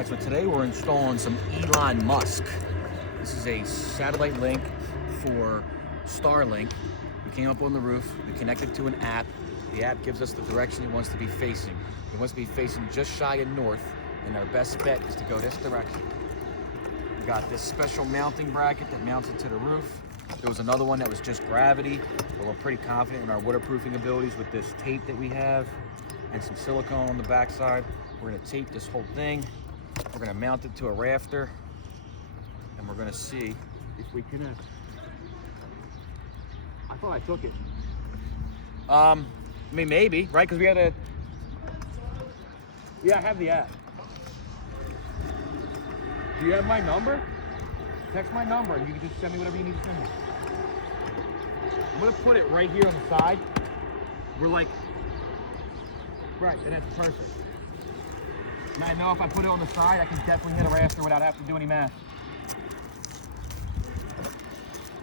Alright, so today we're installing some Elon Musk. This is a satellite link for Starlink. We came up on the roof, we connected to an app. The app gives us the direction it wants to be facing. It wants to be facing just shy of north, and our best bet is to go this direction. We got this special mounting bracket that mounts it to the roof. There was another one that was just gravity, but we're pretty confident in our waterproofing abilities with this tape that we have and some silicone on the backside. We're gonna tape this whole thing. We're gonna mount it to a rafter, and we're gonna see if we can. I thought I took it. I mean, maybe, right? Because we had a. Yeah, I have the app. Do you have my number? Text my number, and you can just send me whatever you need to send me. I'm gonna put it right here on the side. We're like, right, and that's perfect. And I know if I put it on the side, I can definitely hit a rafter without having to do any math.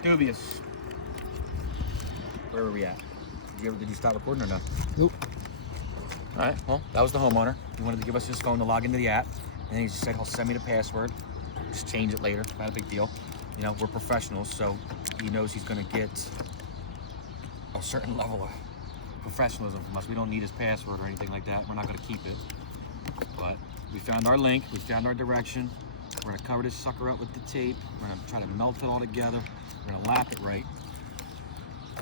Dubious. Where are we at? Did you stop recording or no? Nope. All right, well, that was the homeowner. He wanted to give us his phone to log into the app. And he just said he'll send me the password. Just change it later, not a big deal. You know, we're professionals, so he knows he's gonna get a certain level of professionalism from us. We don't need his password or anything like that. We're not gonna keep it. But we found our link, we found our direction. We're gonna cover this sucker up with the tape. We're gonna try to melt it all together. We're gonna lap it right.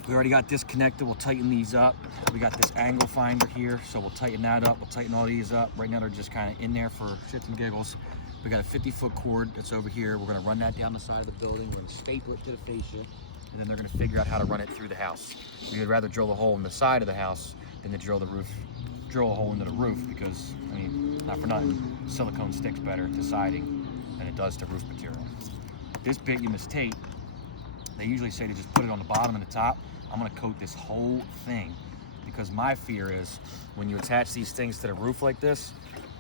We already got this connected. We'll tighten these up. We got this angle finder here, so we'll tighten that up. We'll tighten all these up. Right now they're just kind of in there for shits and giggles. We got a 50-foot cord that's over here. We're gonna run that down the side of the building. We're gonna staple it to the fascia, and then they're gonna figure out how to run it through the house. We would rather drill a hole in the side of the house than to drill a hole into the roof, because, I mean, not for nothing, silicone sticks better to siding than it does to roof material. This bituminous tape, they usually say to just put it on the bottom and the top. I'm gonna coat this whole thing, because my fear is when you attach these things to the roof like this,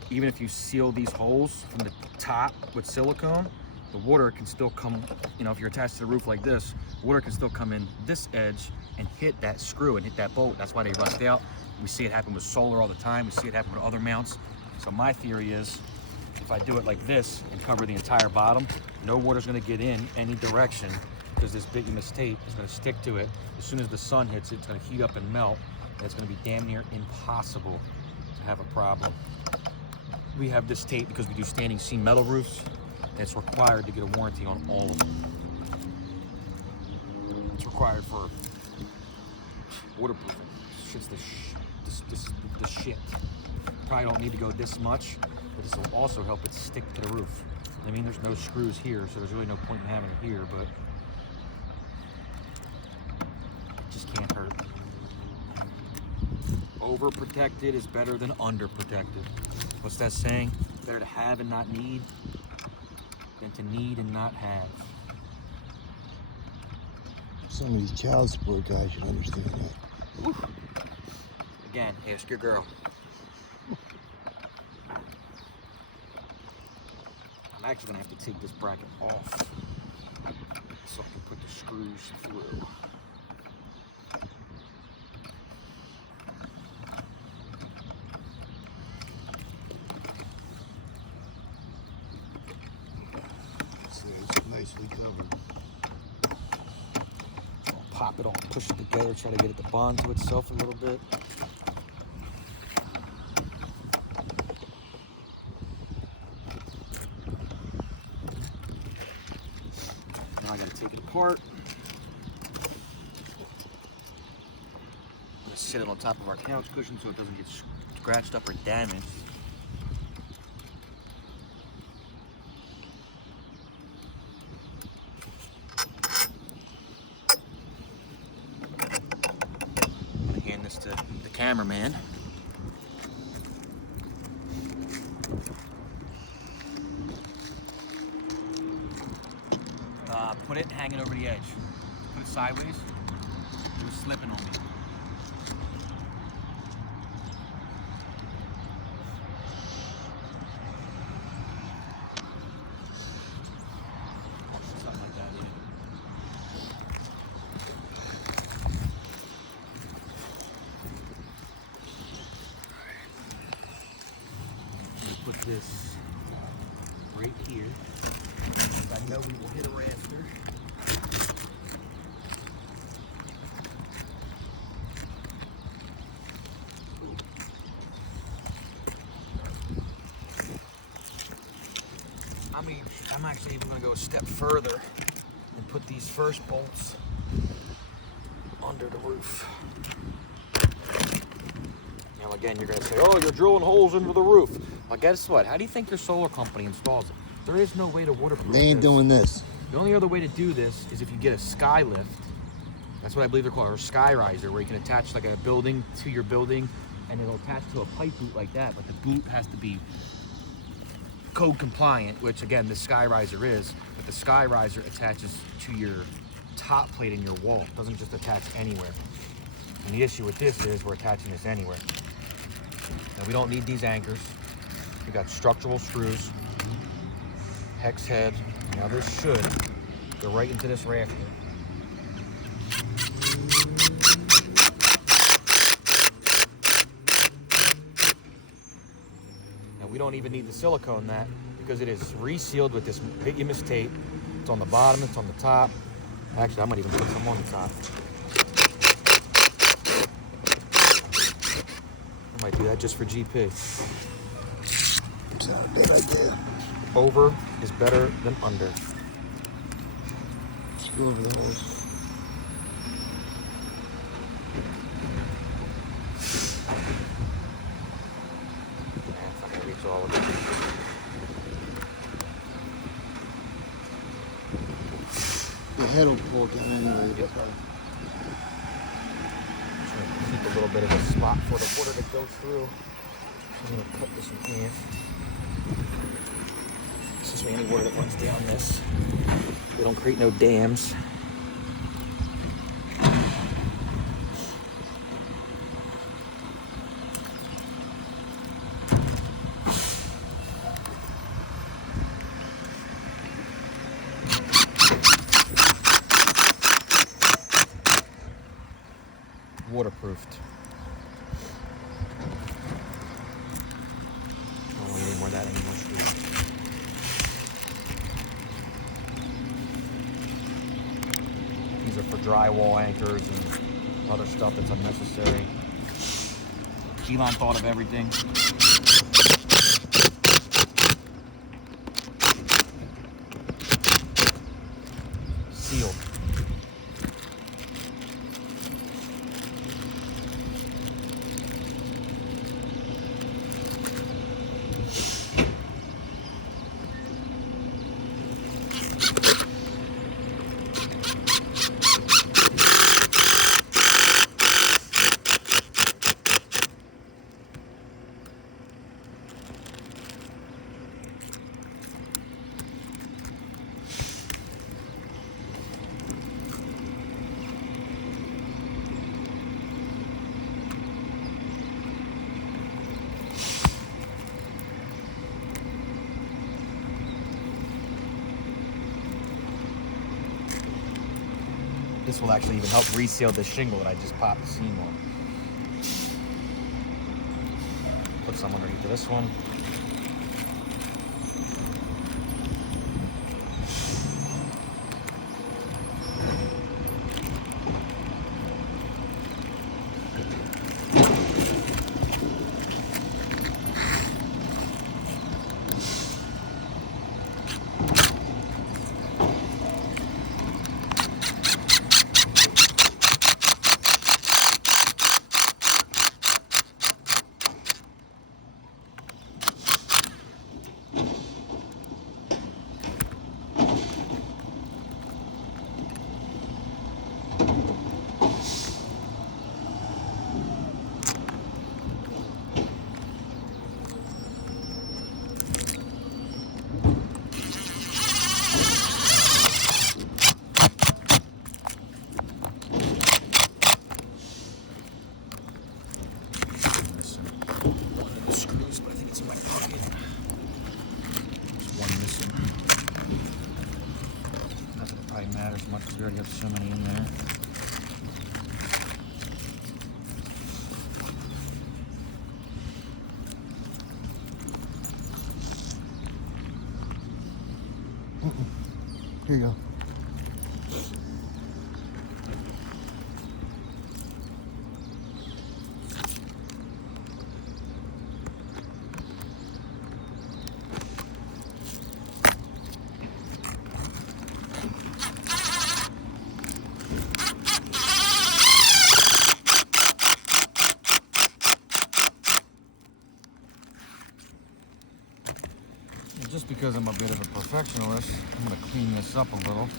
even if you seal these holes from the top with silicone, the water can still come, you know, if you're attached to the roof like this, water can still come in this edge and hit that screw and hit that bolt. That's why they rust out. We see it happen with solar all the time. We see it happen with other mounts. So my theory is, if I do it like this and cover the entire bottom, no water's gonna get in any direction, because this bituminous tape is gonna stick to it. As soon as the sun hits it, it's gonna heat up and melt, and it's gonna be damn near impossible to have a problem. We have this tape because we do standing seam metal roofs, and it's required to get a warranty on all of them. It's required for waterproofing. Shit's the shit. Probably don't need to go this much, but this will also help it stick to the roof. I mean, there's no screws here, so there's really no point in having it here, but it just can't hurt. Overprotected is better than underprotected. What's that saying? Better to have and not need than to need and not have. Some of these child support guys should understand that. Whew. Again, ask your girl. I'm actually gonna have to take this bracket off so I can put the screws through. So it's nicely covered. I'll pop it on, push it together, try to get it to bond to itself a little bit. Now I gotta take it apart. I'm gonna sit it on top of our couch cushion so it doesn't get scratched up or damaged. I'm gonna hand this to the cameraman. Put it hanging over the edge. Put it sideways. It was slipping on me. Something like that, yeah. Put this right here. I know we will hit a rafter. I'm actually even going to go a step further and put these first bolts under the roof. Now again, you're going to say, oh, you're drilling holes into the roof. Well, guess what? How do you think your solar company installs it? There is no way to waterproof They ain't doing this. The only other way to do this is if you get a sky lift. That's what I believe they're called, or a sky riser, where you can attach like a building to your building and it'll attach to a pipe boot like that, but the boot has to be code compliant, which again, the sky riser is, but the sky riser attaches to your top plate in your wall. It doesn't just attach anywhere. And the issue with this is we're attaching this anywhere. Now we don't need these anchors. We got structural screws, hex head. Now this should go right into this rafter. Now we don't even need the silicone that because it is resealed with this bituminous tape. It's on the bottom, it's on the top. Actually, I might even put some on the top. I might do that just for GP. It's not a big idea. Over is better than under. Screw over the holes. It's not gonna reach all of it. The head will pull down anyway. Yep. Just gonna keep a little bit of a spot for the water to go through. So I'm gonna cut this in half. This way any water that runs down this, we don't create no dams. Waterproofed. I don't want any more of that anymore. These are for drywall anchors and other stuff that's unnecessary. Elon thought of everything. Sealed. This will actually even help reseal the shingle that I just popped the seam on. Put some underneath this one. Matters much because we already have so many in there. Here you go. Just because I'm a bit of a perfectionist, I'm gonna clean this up a little.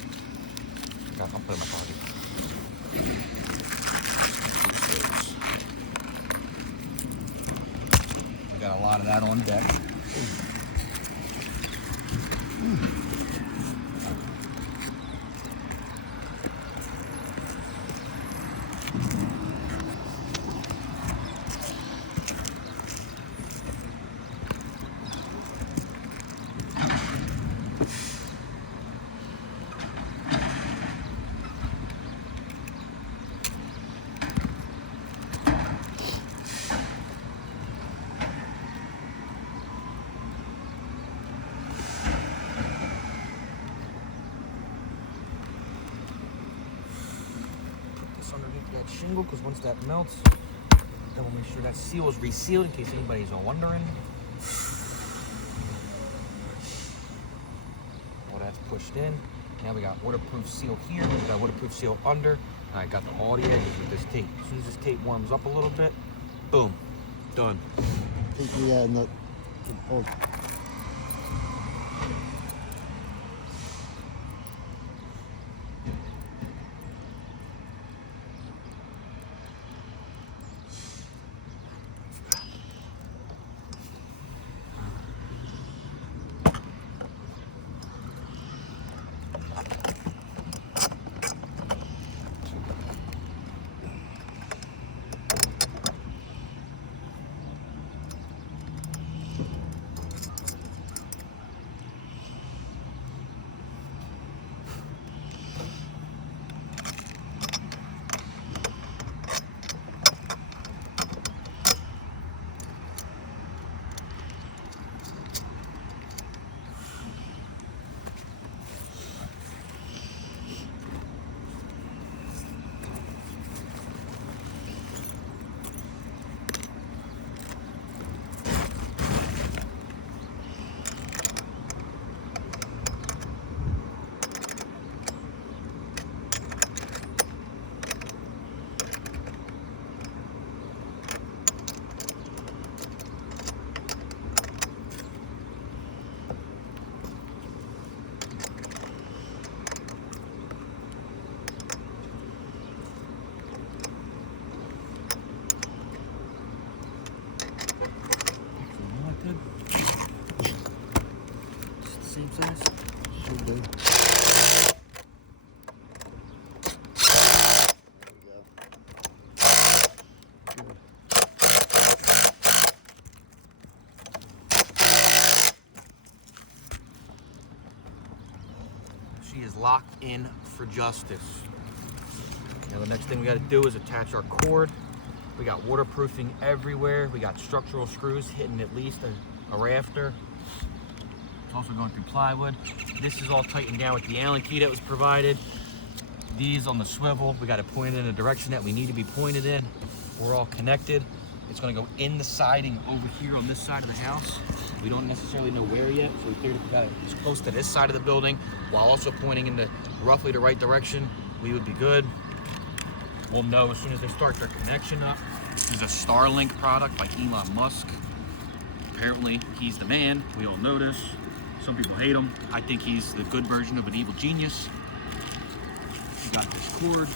I'll put it in my pocket. We got a lot of that on deck. Underneath that shingle, because once that melts, then we'll make sure that seal is resealed in case anybody's wondering. Well, that's pushed in. Now we got waterproof seal here, we got waterproof seal under, and I got all the edges with this tape. As soon as this tape warms up a little bit, boom, done. Yeah, and the Same size? should be. She is locked in for justice. Now the next thing we got to do is attach our cord. We got waterproofing everywhere. We got structural screws hitting at least a rafter. It's also going through plywood. This is all tightened down with the Allen key that was provided. These on the swivel, we got it pointed in a direction that we need to be pointed in. We're all connected. It's going to go in the siding over here on this side of the house. We don't necessarily know where yet, so we figured if we got it as close to this side of the building while also pointing in the roughly the right direction, we would be good. We'll know as soon as they start their connection up. This is a Starlink product by Elon Musk. Apparently, he's the man. We all know this. Some people hate him. I think he's the good version of an evil genius. We got this cord.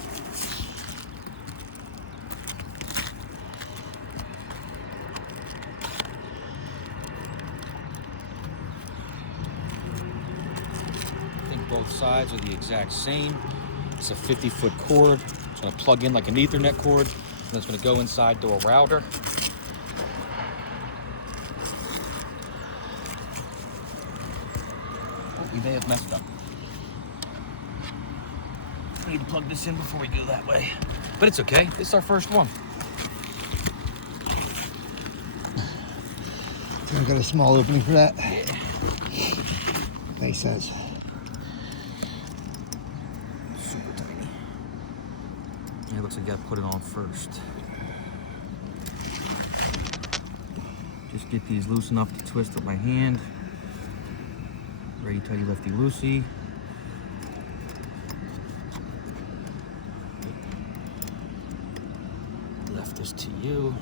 I think both sides are the exact same. It's a 50-foot cord. It's going to plug in like an Ethernet cord, and it's going to go inside to a router. Oh, we may have messed up. I need to plug this in before we go that way. But it's okay. This is our first one. So I've got a small opening for that. Yeah. Makes sense. it looks like you gotta put it on first. Just get these loose enough to twist with my hand. Ready, tighty, lefty, loosey. Left this to you.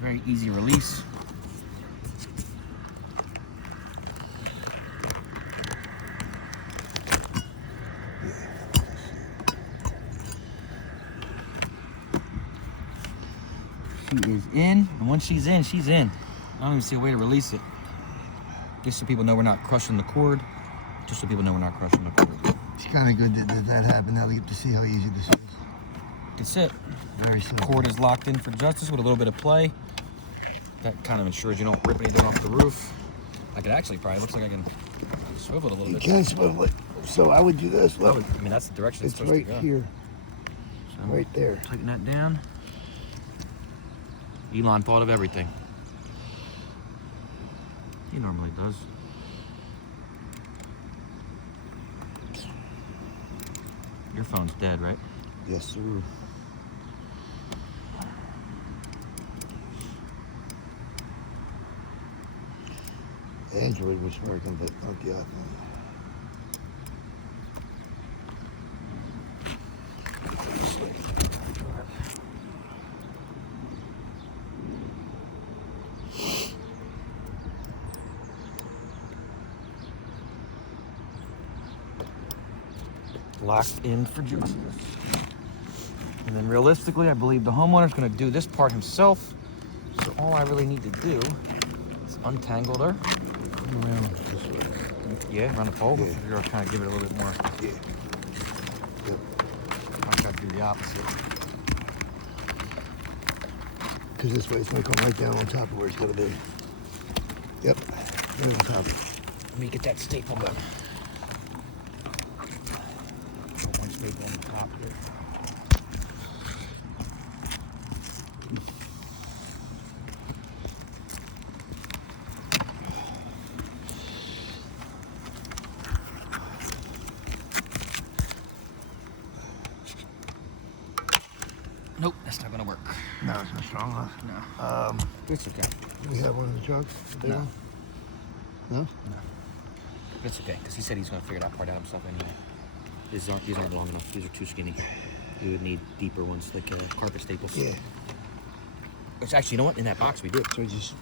Very easy release. She is in, and once she's in, she's in. I don't even see a way to release it. Just so people know we're not crushing the cord. Just so people know we're not crushing the cord. It's kind of good that that happened. Now we get to see how easy this is. That's it. Very simple. Cord is locked in for justice with a little bit of play. That kind of ensures you don't rip anything off the roof. I could actually probably, looks like I can swivel it a little You bit. can swivel it. So I would do this. Look, I mean, that's the direction it's it's supposed right to go. here. So, Right there. tighten that down. Elon thought of everything. He normally does. Your phone's dead, right? Yes, sir. Android was working, but not the iPhone. Locked in for justice. And then realistically, I believe the homeowner's gonna do this part himself. So all I really need to do is untangle her. Come around this way. Yeah, around the pole. Yeah. You're gonna kind of give it a little bit more. Yeah. Yep. I try to do the opposite. Because this way it's going to come right down on top of where it's going to be. Yep. Right on top. Let me get that staple gun. Put one staple on the top here. Nope, that's not gonna work. No, it's not strong enough. No. It's okay. We have one in the truck? No. No? No. It's okay, because he said he's gonna figure that part out himself anyway. These aren't long enough. These are too skinny. We would need deeper ones, like carpet staples. Yeah. Which actually, you know what? In that box we do. So just